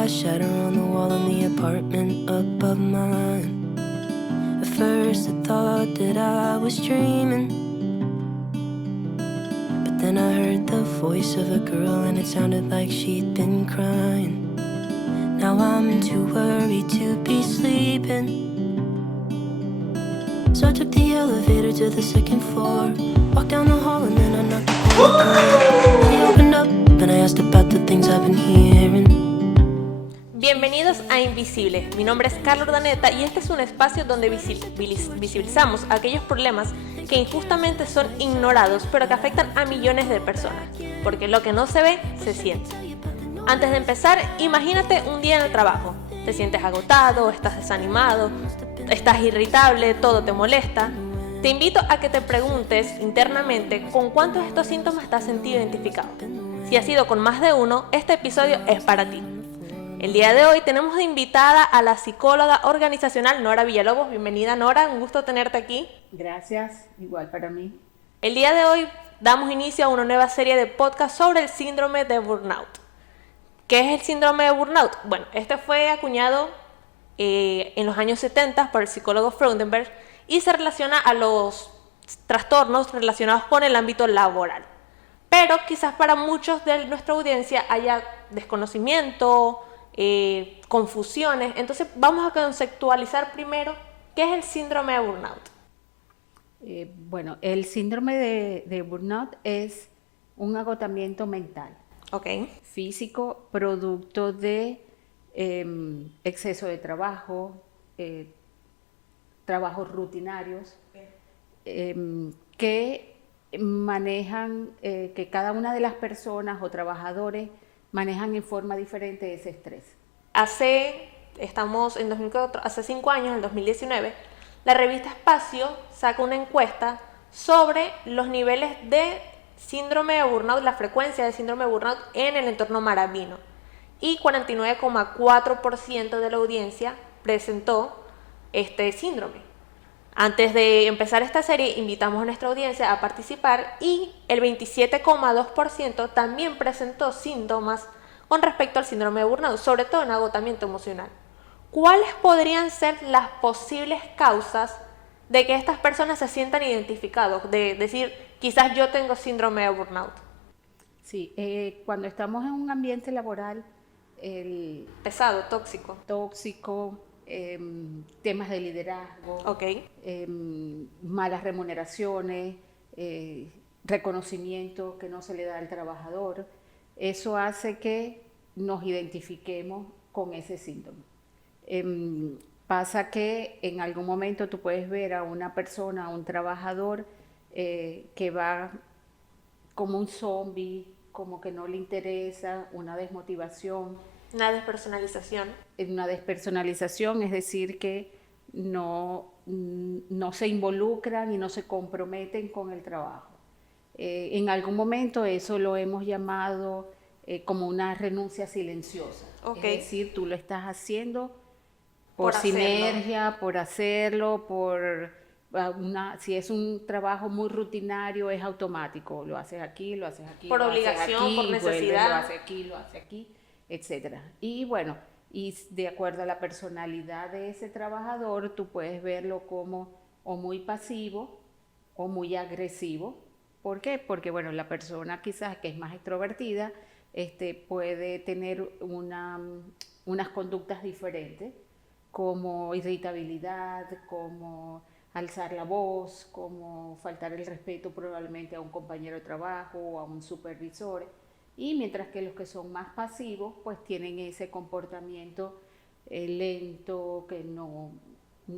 glass shatter on the wall in the apartment above mine. At first I thought that I was dreaming, but then I heard the voice of a girl and it sounded like she'd been crying. Now I'm too worried to be sleeping, so I took the elevator to the second floor, walked down the hall and then I knocked on the door. He opened up and I asked about the things I've been hearing. Bienvenidos a Invisible. Mi nombre es Carla Urdaneta y este es un espacio donde visibilizamos aquellos problemas que injustamente son ignorados pero que afectan a millones de personas, porque lo que no se ve, se siente. Antes de empezar, imagínate un día en el trabajo. Te sientes agotado, estás desanimado, estás irritable, todo te molesta. Te invito a que te preguntes internamente con cuántos de estos síntomas te has sentido identificado. Si has sido con más de uno, este episodio es para ti. El día de hoy tenemos de invitada a la psicóloga organizacional Nora Villalobos. Bienvenida, Nora, un gusto tenerte aquí. Gracias, igual para mí. El día de hoy damos inicio a una nueva serie de podcast sobre el síndrome de burnout. ¿Qué es el síndrome de burnout? Bueno, este fue acuñado en los años 70 por el psicólogo Freudenberg y se relaciona a los trastornos relacionados con el ámbito laboral. Pero quizás para muchos de nuestra audiencia haya desconocimiento, confusiones. Entonces vamos a conceptualizar primero qué es el síndrome de burnout. Bueno, el síndrome de burnout es un agotamiento mental, físico, producto de exceso de trabajo, trabajos rutinarios, que manejan, que cada una de las personas o trabajadores manejan en forma diferente ese estrés. Estamos en 2004, hace 5 años, en el 2019, la revista Espacio saca una encuesta sobre los niveles de síndrome de burnout, la frecuencia de síndrome de burnout en el entorno maravino. Y 49,4% de la audiencia presentó este síndrome. Antes de empezar esta serie, invitamos a nuestra audiencia a participar y el 27,2% también presentó síntomas con respecto al síndrome de burnout, sobre todo en agotamiento emocional. ¿Cuáles podrían ser las posibles causas de que estas personas se sientan identificados? De decir, quizás yo tengo síndrome de burnout. Sí, cuando estamos en un ambiente laboral pesado, tóxico, temas de liderazgo, malas remuneraciones, reconocimiento que no se le da al trabajador, eso hace que nos identifiquemos con ese síntoma. Pasa que en algún momento tú puedes ver a una persona, a un trabajador que va como un zombie, como que no le interesa, una desmotivación. Una despersonalización. Una despersonalización, es decir, que no se involucran y no se comprometen con el trabajo. En algún momento eso lo hemos llamado como una renuncia silenciosa. Es decir, tú lo estás haciendo por sinergia, por hacerlo, si es un trabajo muy rutinario, es automático. Lo haces aquí, lo haces aquí. Por obligación, aquí, por necesidad. Lo haces aquí, lo haces aquí, etcétera. Y bueno, y de acuerdo a la personalidad de ese trabajador, tú puedes verlo como o muy pasivo o muy agresivo. ¿Por qué? Porque bueno, la persona quizás que es más extrovertida puede tener unas conductas diferentes, como irritabilidad, como alzar la voz, como faltar el respeto probablemente a un compañero de trabajo o a un supervisor. Y mientras que los que son más pasivos pues tienen ese comportamiento lento, que no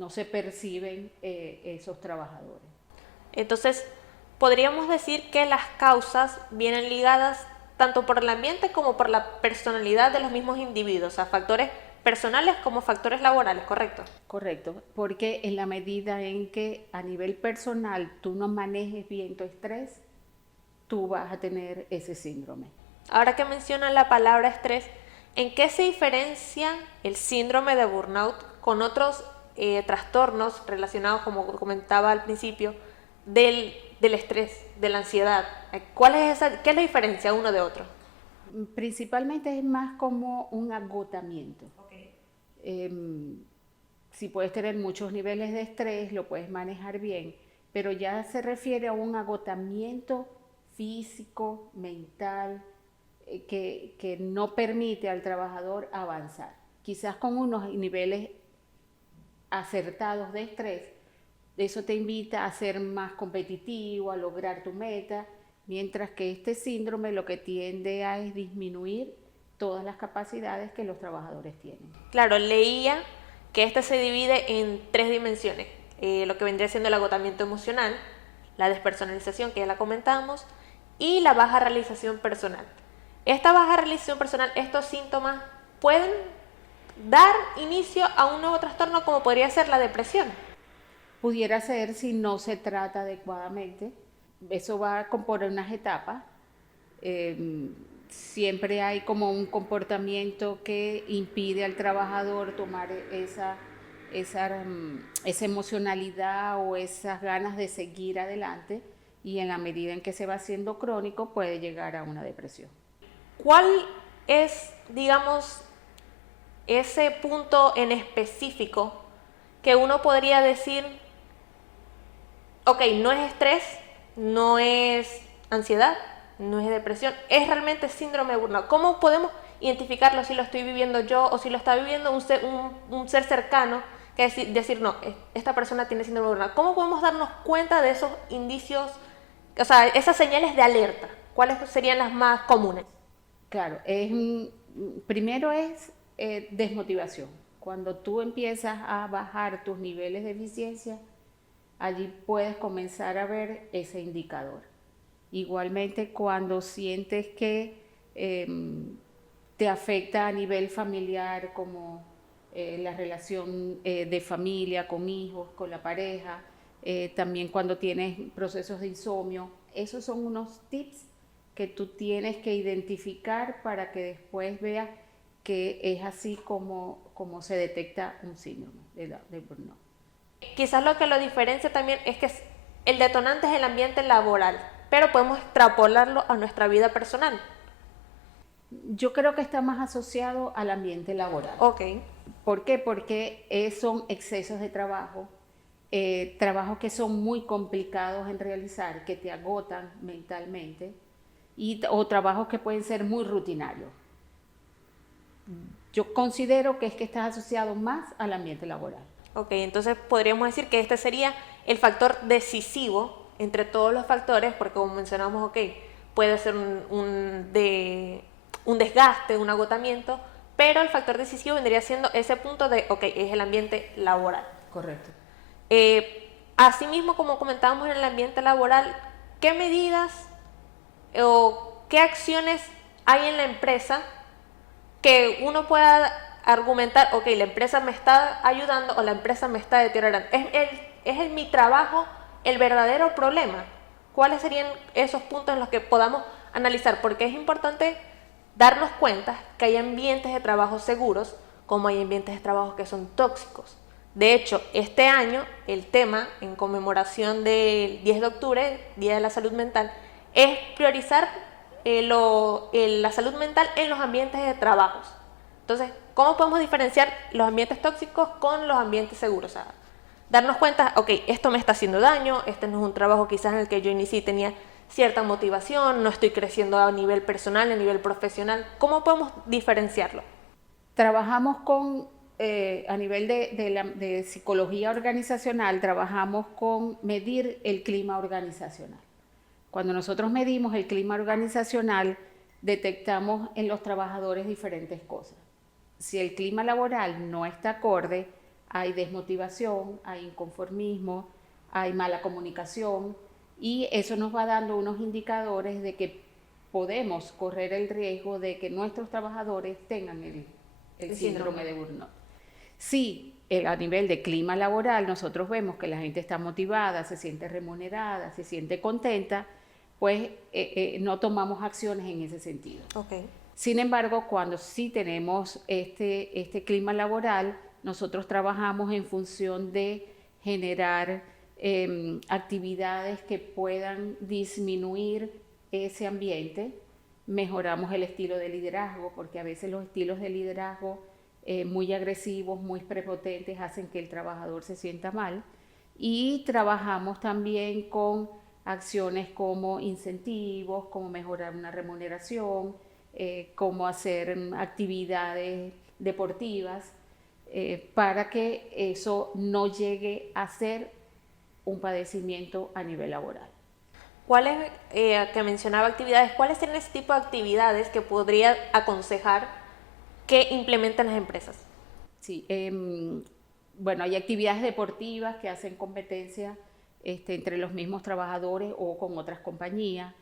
se perciben esos trabajadores. Entonces, podríamos decir que las causas vienen ligadas tanto por el ambiente como por la personalidad de los mismos individuos, o sea, factores personales como factores laborales, ¿correcto? Correcto, porque en la medida en que a nivel personal tú no manejes bien tu estrés, tú vas a tener ese síndrome. Ahora que mencionan la palabra estrés, ¿en qué se diferencia el síndrome de burnout con otros trastornos relacionados, como comentaba al principio, del estrés, de la ansiedad? ¿Qué es la diferencia uno de otro? Principalmente es más como un agotamiento. Si puedes tener muchos niveles de estrés, lo puedes manejar bien, pero ya se refiere a un agotamiento físico, mental, que no permite al trabajador avanzar. Quizás con unos niveles acertados de estrés, eso te invita a ser más competitivo, a lograr tu meta, mientras que este síndrome lo que tiende a es disminuir todas las capacidades que los trabajadores tienen. Claro, leía que este se divide en 3 dimensiones, lo que vendría siendo el agotamiento emocional, la despersonalización, que ya la comentamos, y la baja realización personal. Esta baja realización personal, estos síntomas pueden dar inicio a un nuevo trastorno como podría ser la depresión. Pudiera ser si no se trata adecuadamente. Eso va por unas etapas. Siempre hay como un comportamiento que impide al trabajador tomar esa emocionalidad o esas ganas de seguir adelante, y en la medida en que se va haciendo crónico puede llegar a una depresión. ¿Cuál es, digamos, ese punto en específico que uno podría decir, ok, no es estrés, no es ansiedad, no es depresión, es realmente síndrome de burnout? ¿Cómo podemos identificarlo si lo estoy viviendo yo o si lo está viviendo un ser cercano? Que decir, no, esta persona tiene síndrome de burnout. ¿Cómo podemos darnos cuenta de esos indicios, o sea, esas señales de alerta? ¿Cuáles serían las más comunes? Claro, primero es desmotivación. Cuando tú empiezas a bajar tus niveles de eficiencia, allí puedes comenzar a ver ese indicador. Igualmente, cuando sientes que te afecta a nivel familiar, como la relación de familia, con hijos, con la pareja, también cuando tienes procesos de insomnio, esos son unos tips que tú tienes que identificar para que después veas que es así como se detecta un síndrome de burnout. Quizás lo que lo diferencia también es que el detonante es el ambiente laboral, pero podemos extrapolarlo a nuestra vida personal. Yo creo que está más asociado al ambiente laboral. Ok. ¿Por qué? Porque son excesos de trabajo, trabajos que son muy complicados en realizar, que te agotan mentalmente, o trabajos que pueden ser muy rutinarios. Yo considero que estás asociado más al ambiente laboral. Ok, entonces podríamos decir que este sería el factor decisivo entre todos los factores, porque como mencionamos, ok, puede ser un desgaste, un agotamiento, pero el factor decisivo vendría siendo ese punto de, ok, es el ambiente laboral. Correcto. Asimismo, como comentábamos en el ambiente laboral, ¿qué medidas o qué acciones hay en la empresa que uno pueda argumentar, ok, la empresa me está ayudando o la empresa me está deteriorando? ¿Es mi trabajo el verdadero problema? ¿Cuáles serían esos puntos en los que podamos analizar? Porque es importante darnos cuenta que hay ambientes de trabajo seguros, como hay ambientes de trabajo que son tóxicos. De hecho, este año el tema, en conmemoración del 10 de octubre, Día de la Salud Mental, es priorizar la salud mental en los ambientes de trabajo. Entonces, ¿cómo podemos diferenciar los ambientes tóxicos con los ambientes seguros? O sea, darnos cuenta, ok, esto me está haciendo daño, este no es un trabajo quizás en el que yo inicié y tenía cierta motivación, no estoy creciendo a nivel personal, a nivel profesional. ¿Cómo podemos diferenciarlo? Trabajamos a nivel de psicología organizacional, trabajamos con medir el clima organizacional. Cuando nosotros medimos el clima organizacional, detectamos en los trabajadores diferentes cosas. Si el clima laboral no está acorde, hay desmotivación, hay inconformismo, hay mala comunicación, y eso nos va dando unos indicadores de que podemos correr el riesgo de que nuestros trabajadores tengan el síndrome de burnout. Si a nivel de clima laboral nosotros vemos que la gente está motivada, se siente remunerada, se siente contenta, pues no tomamos acciones en ese sentido. Okay. Sin embargo, cuando sí tenemos este clima laboral, nosotros trabajamos en función de generar actividades que puedan disminuir ese ambiente, mejoramos el estilo de liderazgo, porque a veces los estilos de liderazgo muy agresivos, muy prepotentes, hacen que el trabajador se sienta mal. Y trabajamos también con acciones como incentivos, como mejorar una remuneración, como hacer actividades deportivas, para que eso no llegue a ser un padecimiento a nivel laboral. ¿Cuáles, que mencionaba actividades, cuáles serían ese tipo de actividades que podría aconsejar que implementen las empresas? Sí, bueno, hay actividades deportivas que hacen competencia entre los mismos trabajadores o con otras compañías.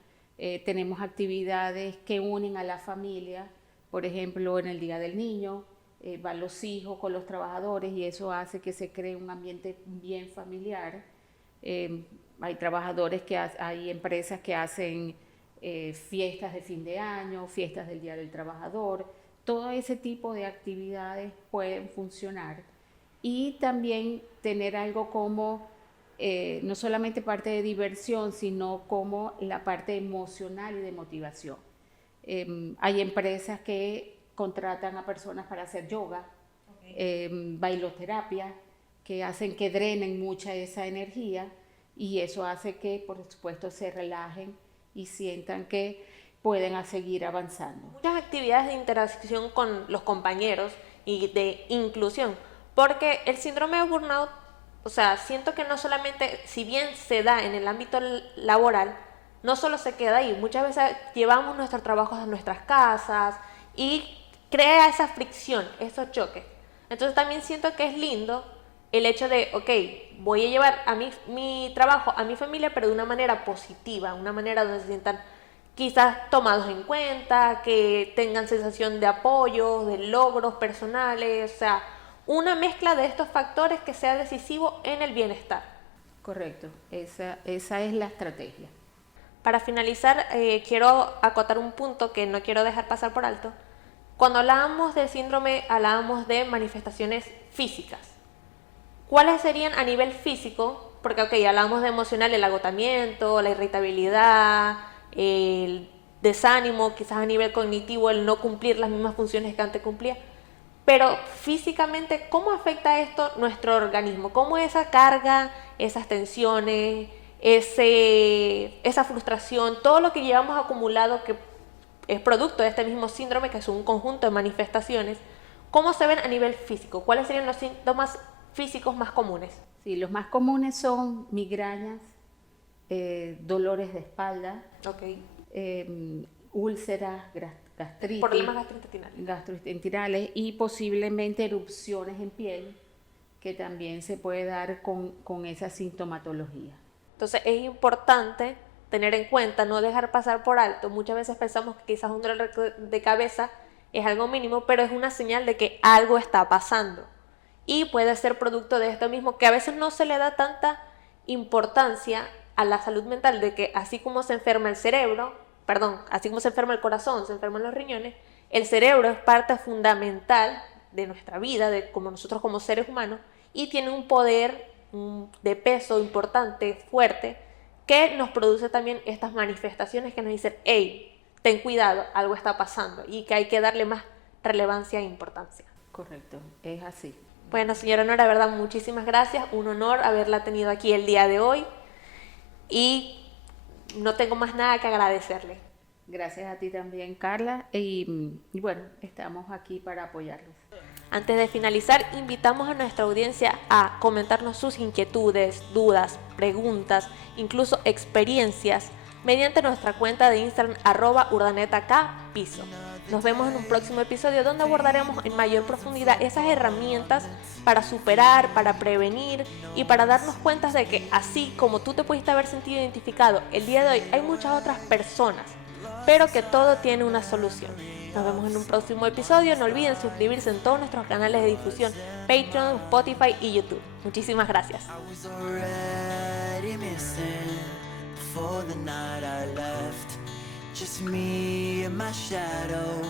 Tenemos actividades que unen a la familia, por ejemplo, en el Día del Niño, van los hijos con los trabajadores y eso hace que se cree un ambiente bien familiar. Hay trabajadores hay empresas que hacen fiestas de fin de año, fiestas del Día del Trabajador. Todo ese tipo de actividades pueden funcionar. Y también tener algo como no solamente parte de diversión, sino como la parte emocional y de motivación. Hay empresas que contratan a personas para hacer yoga, bailoterapia, que hacen que drenen mucha esa energía y eso hace que, por supuesto, se relajen y sientan que pueden seguir avanzando. Muchas actividades de interacción con los compañeros y de inclusión, porque el síndrome de burnout, o sea, siento que no solamente, si bien se da en el ámbito laboral, no solo se queda ahí, muchas veces llevamos nuestros trabajos a nuestras casas y crea esa fricción, esos choques. Entonces también siento que es lindo el hecho de, ok, voy a llevar a mi trabajo a mi familia, pero de una manera positiva, una manera donde se sientan quizás tomados en cuenta, que tengan sensación de apoyo, de logros personales, o sea, una mezcla de estos factores que sea decisivo en el bienestar. Correcto, esa es la estrategia. Para finalizar, quiero acotar un punto que no quiero dejar pasar por alto. Cuando hablábamos del síndrome, hablábamos de manifestaciones físicas. ¿Cuáles serían a nivel físico? Porque, ok, hablamos de emocional, el agotamiento, la irritabilidad, el desánimo, quizás a nivel cognitivo, el no cumplir las mismas funciones que antes cumplía. Pero físicamente, ¿cómo afecta esto nuestro organismo? ¿Cómo esa carga, esas tensiones, esa frustración, todo lo que llevamos acumulado que es producto de este mismo síndrome, que es un conjunto de manifestaciones, cómo se ven a nivel físico? ¿Cuáles serían los síntomas físicos más comunes? Sí, los más comunes son migrañas, dolores de espalda, úlceras, gastritis, problemas gastrointestinales y posiblemente erupciones en piel, que también se puede dar con esa sintomatología. Entonces es importante tener en cuenta, no dejar pasar por alto. Muchas veces pensamos que quizás un dolor de cabeza es algo mínimo, pero es una señal de que algo está pasando. Y puede ser producto de esto mismo, que a veces no se le da tanta importancia a la salud mental, de que así como se enferma el cerebro, así como se enferma el corazón, se enferman los riñones, el cerebro es parte fundamental de nuestra vida, de como nosotros como seres humanos, y tiene un poder de peso importante, fuerte, que nos produce también estas manifestaciones que nos dicen, hey, ten cuidado, algo está pasando, y que hay que darle más relevancia e importancia. Correcto, es así. Bueno, señora Nora, de verdad, muchísimas gracias, un honor haberla tenido aquí el día de hoy, y no tengo más nada que agradecerle. Gracias a ti también, Carla, y bueno, estamos aquí para apoyarlos. Antes de finalizar, invitamos a nuestra audiencia a comentarnos sus inquietudes, dudas, preguntas, incluso experiencias, mediante nuestra cuenta de Instagram @urdanetaKpiso. Nos vemos en un próximo episodio donde abordaremos en mayor profundidad esas herramientas para superar, para prevenir y para darnos cuenta de que así como tú te pudiste haber sentido identificado el día de hoy, hay muchas otras personas, pero que todo tiene una solución. Nos vemos en un próximo episodio. No olviden suscribirse en todos nuestros canales de difusión, Patreon, Spotify y YouTube. Muchísimas gracias. For the night I left, just me and my shadow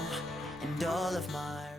and all of my